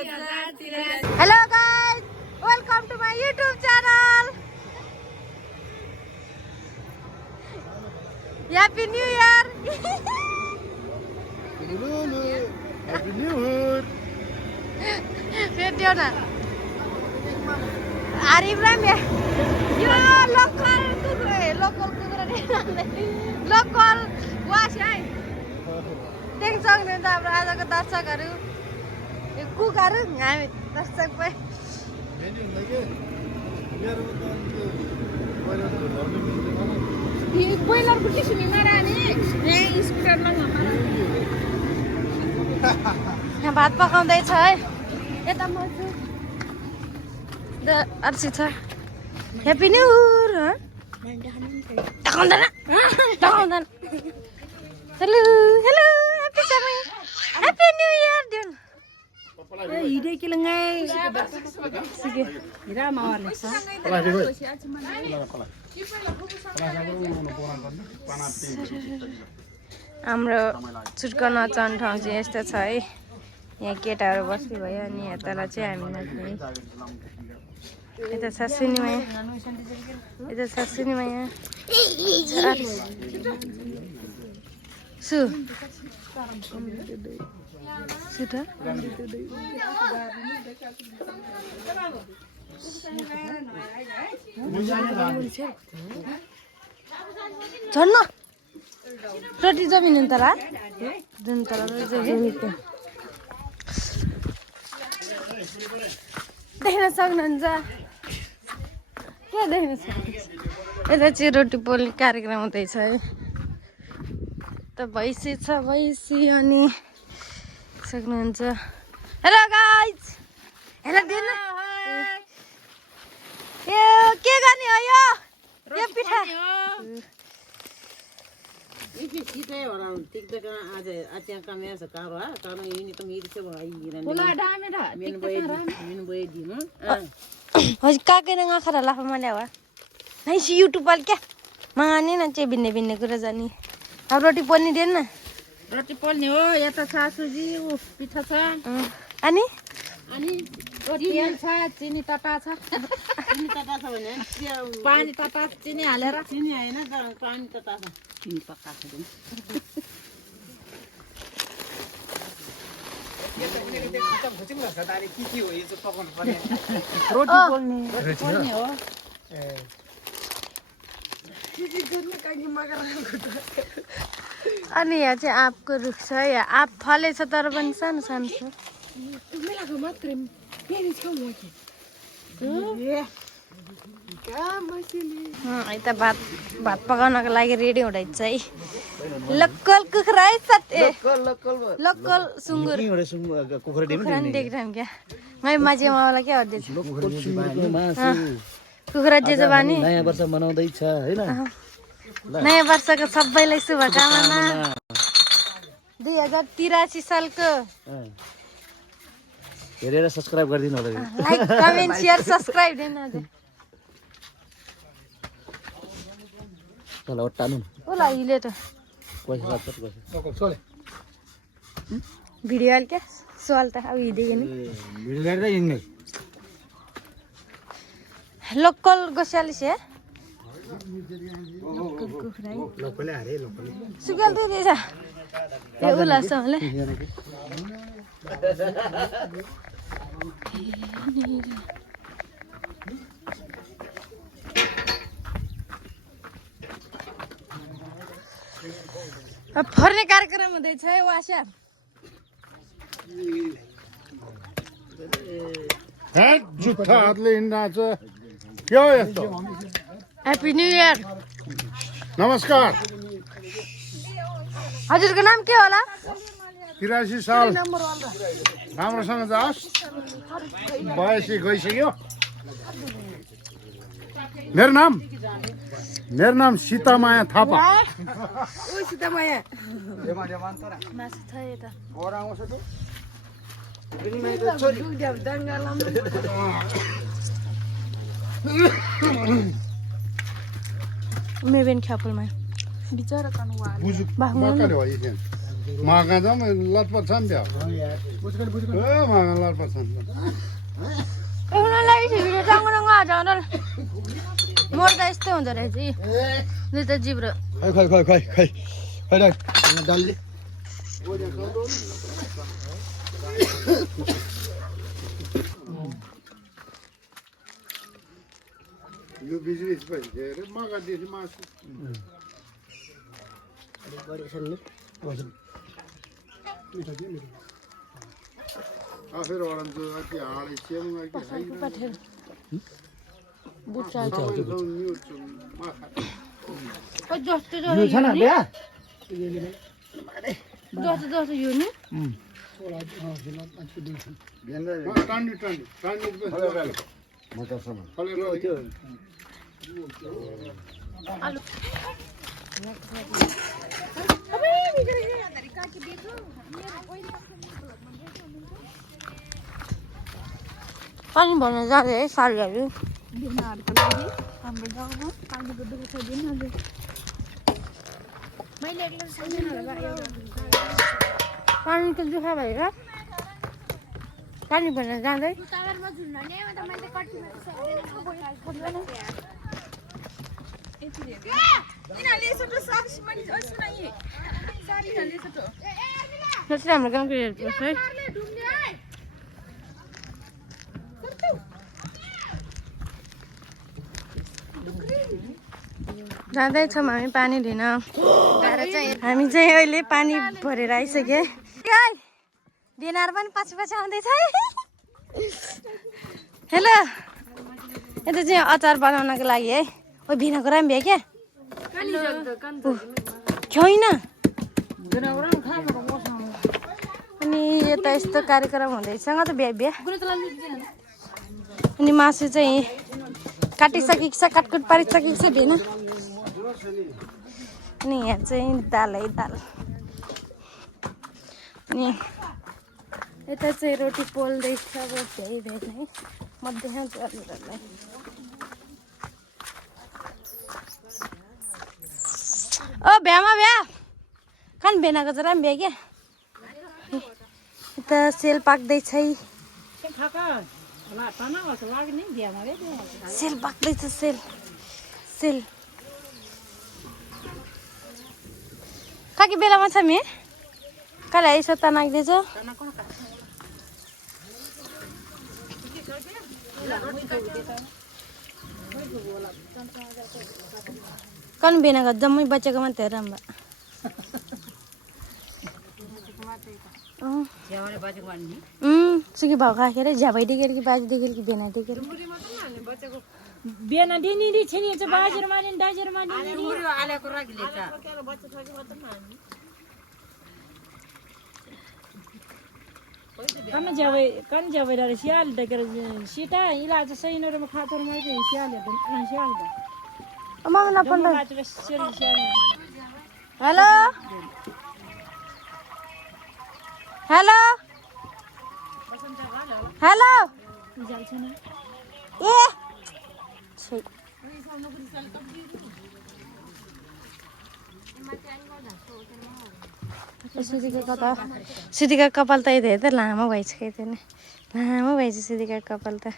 Hello guys, welcome to my YouTube channel. Happy New Year. Happy New Year. Video na. Arif Ram ya. Yo local local वास है देख्छ नि त हाम्रो आजको दर्शकहरू यो कुकहरू हामी दर्शक पनि बोइलरको किसिम नराने स्कुटरमा यहाँ भात पकाउँदैछ है यता म छु अर्सी छ happy new year Takondan. Hello, happy summer. Happy New Year, Dun. Ide kila ngai. Sige. Ira mawar leksa. हाम्रो चुर्कन चन ठाउँ चाहिँ यस्तो छ है यहाँ केटाहरू बस्नु भयो अनि यतालाई चाहिँ हामी नाच्ने यता छ सिनेमाया यता छ सिनेमाया सु सुटा झन् रोटी जमिन तला जुन तला देख्न सक्नुहुन्छ के देख्न सक्नुहुन्छ यता चाहिँ रोटी पोल्ने कार्यक्रम हुँदैछ है त भैँसी छ भैँसी अनि सक्नुहुन्छ हेलो गाइज हेलो दिन यो के गर्ने हो यो पिठा Kita orang tiktok kan aja kamera sekarang karena ini kami itu sebagai minum boleh di mana? हजुर काकै न आँखा लाफा मैले हो है सी युट्युब वाल क्या माने न चाहिँ भिन्ने भिन्ने कुरा जानी अब रोटी पोल्ने दिएन न Roti polnya oh ya tak suji pita sa अनि roti yang sa sini tata sa sini tata sa mana pani tata sini halera sini ayana dan pani tata sa sini pakka sa din roti polnya oh अनि यहाँ चाहिँ आँपको रुख छ यहाँ आँप फलेछ तर पनि सानो सानो छ यता भात पकाउनको लागि रेडी हुँदैछ है लोकल कुखुरा है साथी लोकल सुँगुर कुखुरा नि देखिरहँ क्या मै माझी मावालाई क्या हट्दैछ कुखुरा जेजो बानी नयाँ वर्ष मनाउँदैछ हैन नयाँ वर्षको सबैलाई शुभकामना 2083 सालको हेरेर सब्स्क्राइब गरिदिनु होला लाइक कमेन्ट शेयर सब्स्क्राइब दिन हजुर चल ओटानु ओला हिले त पैसा पैसा भिडियो हाल क्या सवाल त अब हिँडेको नि भिडियो गर्दा हिँड्ने लोकल गोसाली से लोकलै हारे लोकलै सुगल दुध दिएछ यो उलास होला अब फर्ने कार्यक्रम हुँदैछ है वासा जुत्ता हातले हिँड्छ के हो यस्तो ह्याप्पी न्यू इयर नमस्कार हजुरको नाम के होला 83 साल राम्रोसँग जाओस् 82 गइसक्यो मेरो नाम सीतामाया थापा ओ सीतामाया मासु छ यता मेबेन ख्यापलमा बिचरा कानु वाले बुजुक मकाले हो यहाँ मागा जाउँ लतपत छ नि त्यो मागा लतपत छ नि उनीहरूलाई रङ्ग आउँछ मर्दा यस्तो हुँदो रहेछ दुईटा जिब्रो डल्ले यो बिजनेस पनि के अरे मगादेखि मासु आफै अडन्छ कि हाडे सेममा कि जस्तो यो नि टान्डी पानी भर्न जाँदै है साडीहरू पानीको दुःख भएर पानी भर्न जाँदै हाम्रो गाउँको हेर्नुहोस् है जाँदैछौँ हामी पानी लिन हामी चाहिँ अहिले पानी भरेर आइसक्यो बिनार पनि पछि आउँदैछ हेलो यता चाहिँ अचार बनाउनको लागि है ओ भिनाको राम्रो भ्या क्या छैन अनि यता यस्तो कार्यक्रम हुँदैछ त बिहा अनि मासु चाहिँ काटिसकेको छ काटकुट पारिसकेको छ भेना अनि यहाँ चाहिँ दाल है दाल अनि यता चाहिँ रोटी पोल्दैछ अब भ्याइ भेट है म देखाउँछु अरूहरूलाई ओ भ्यामा भ्या खान भेनाको चाहिँ राम्रो भ्या क्या यता सेल पाक्दैछ सेल पाक्दैछ सेल सेल काकी बेलामा छ मे कहिले यसो तनाक्दैछ कन बेनाको जम्मै बचेको मात्रै राम्रो सुकी भाउ खाएर झ्याबै देखेर कि बाजी देखेर कि बेना देखेर बेना दिनी छिनी चाहिँ बाजेर माने दाजेर माने आलेको राखिले त कन जावे रे सियाल देखेर सीता इलाज सही नरमा खातर मै चाहिँ सियाल हेर्दैन सियाल द अमागना पन्द हेलो हेलो हेलो ए सिद्धीका कपाल त यता हेर्दा लामो भइसकेको थिएन लामो भएछ सिद्धीका कपाल त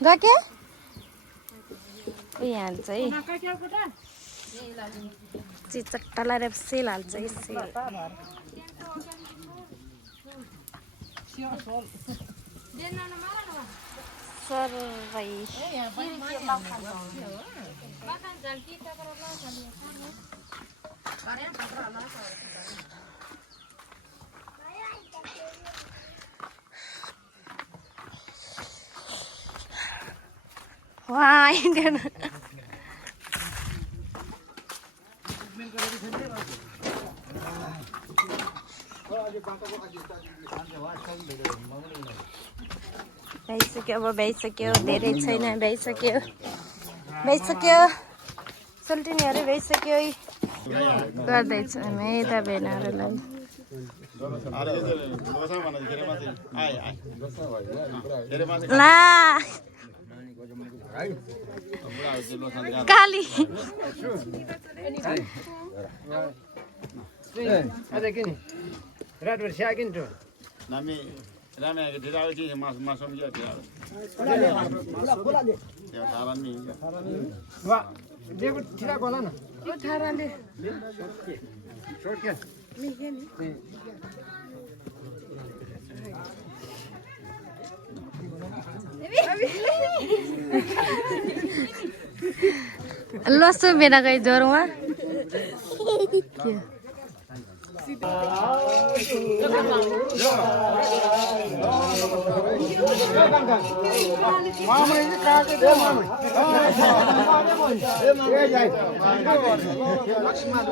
गके यहाँ चाहिँ चिचट्टा लगाएर सेल हाल्छ सेल सर भाइ वाह इंडियन भइसक्यो अब भइसक्यो धेरै छैन भइसक्यो सोल्टिनीहरू भइसक्यो गर्दैछ हामी यता भेनाहरूलाई ला काली Nami, rame ke tidak lagi masuk dia. Ya taran ni. Wah, dia tidak kolan. ओ थाराले Shortcut. लसो बेना गई जोरमा Mama ini kakek dia mama. Maksimal